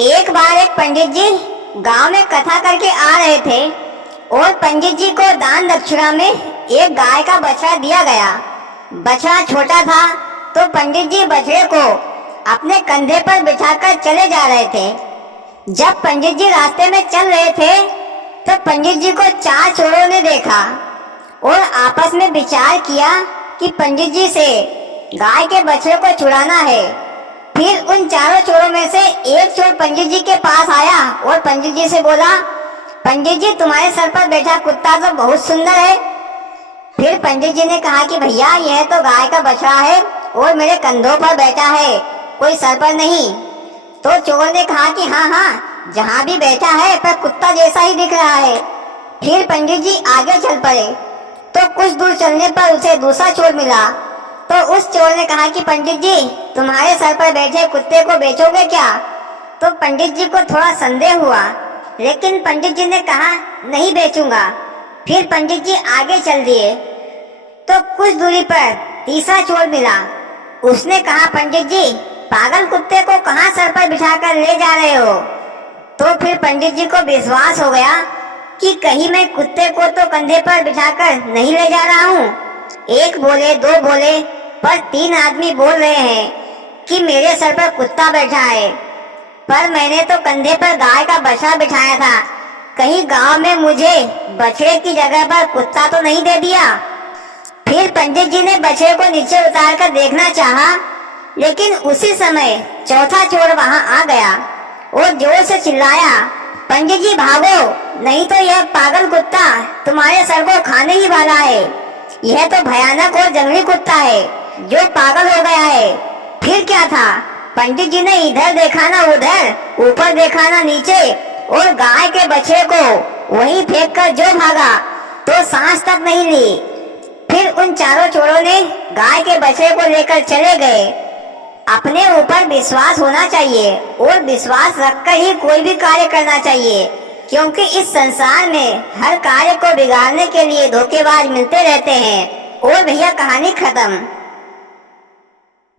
एक बार एक पंडित जी गांव में कथा करके आ रहे थे और पंडित जी को दान दक्षिणा में एक गाय का बछड़ा दिया गया। बछड़ा छोटा था तो पंडित जी बछड़े को अपने कंधे पर बिठाकर चले जा रहे थे। जब पंडित जी रास्ते में चल रहे थे तो पंडित जी को 4 चोरों ने देखा और आपस में विचार किया कि पंडित जी से गाय के बछड़े को छुड़ाना है। फिर उन 4 चोरों में से एक चोर पंडित जी के पास आया और पंडित जी से बोला, पंडित जी तुम्हारे सर पर बैठा कुत्ता तो बहुत सुंदर है। फिर पंडित जी ने कहा कि भैया यह तो गाय का बछड़ा है और मेरे कंधों पर बैठा है, कोई सर पर नहीं। तो चोर ने कहा कि हाँ, जहाँ भी बैठा है पर कुत्ता जैसा ही दिख रहा है। फिर पंडित जी आगे चल पड़े तो कुछ दूर चलने पर उसे दूसरा चोर मिला। तो उस चोर ने कहा कि पंडित जी तुम्हारे सर पर बैठे कुत्ते को बेचोगे क्या? तो पंडित जी को थोड़ा संदेह हुआ, लेकिन पंडित जी ने कहा नहीं बेचूंगा। फिर पंडित जी आगे चल दिए तो कुछ दूरी पर तीसरा चोर मिला। उसने कहा, पंडित जी पागल कुत्ते को कहाँ सर पर बिठाकर ले जा रहे हो? तो फिर पंडित जी को विश्वास हो गया कि कहीं मैं कुत्ते को तो कंधे पर बिठाकर नहीं ले जा रहा हूँ। 1 बोले 2 बोले पर 3 आदमी बोल रहे हैं कि मेरे सर पर कुत्ता बैठा है, पर मैंने तो कंधे पर गाय का बछड़ा बिठाया था। कहीं गांव में मुझे बछड़े की जगह पर कुत्ता तो नहीं दे दिया। फिर पंडित जी ने बछड़े को नीचे उतार कर देखना चाहा, लेकिन उसी समय चौथा चोर वहां आ गया और जोर से चिल्लाया, पंडित जी भागो, नहीं तो यह पागल कुत्ता तुम्हारे सर को खाने ही वाला है। यह तो भयानक और जंगली कुत्ता है जो पागल हो गया है। फिर क्या था, पंडित जी ने इधर देखा ना उधर, ऊपर देखा ना नीचे, और गाय के बछड़े को वहीं फेंक कर जो भागा तो सांस तक नहीं ली। फिर उन 4 चोरों ने गाय के बछड़े को लेकर चले गए। अपने ऊपर विश्वास होना चाहिए और विश्वास रखकर ही कोई भी कार्य करना चाहिए, क्योंकि इस संसार में हर कार्य को बिगाड़ने के लिए धोखेबाज मिलते रहते हैं। और भैया कहानी खत्म।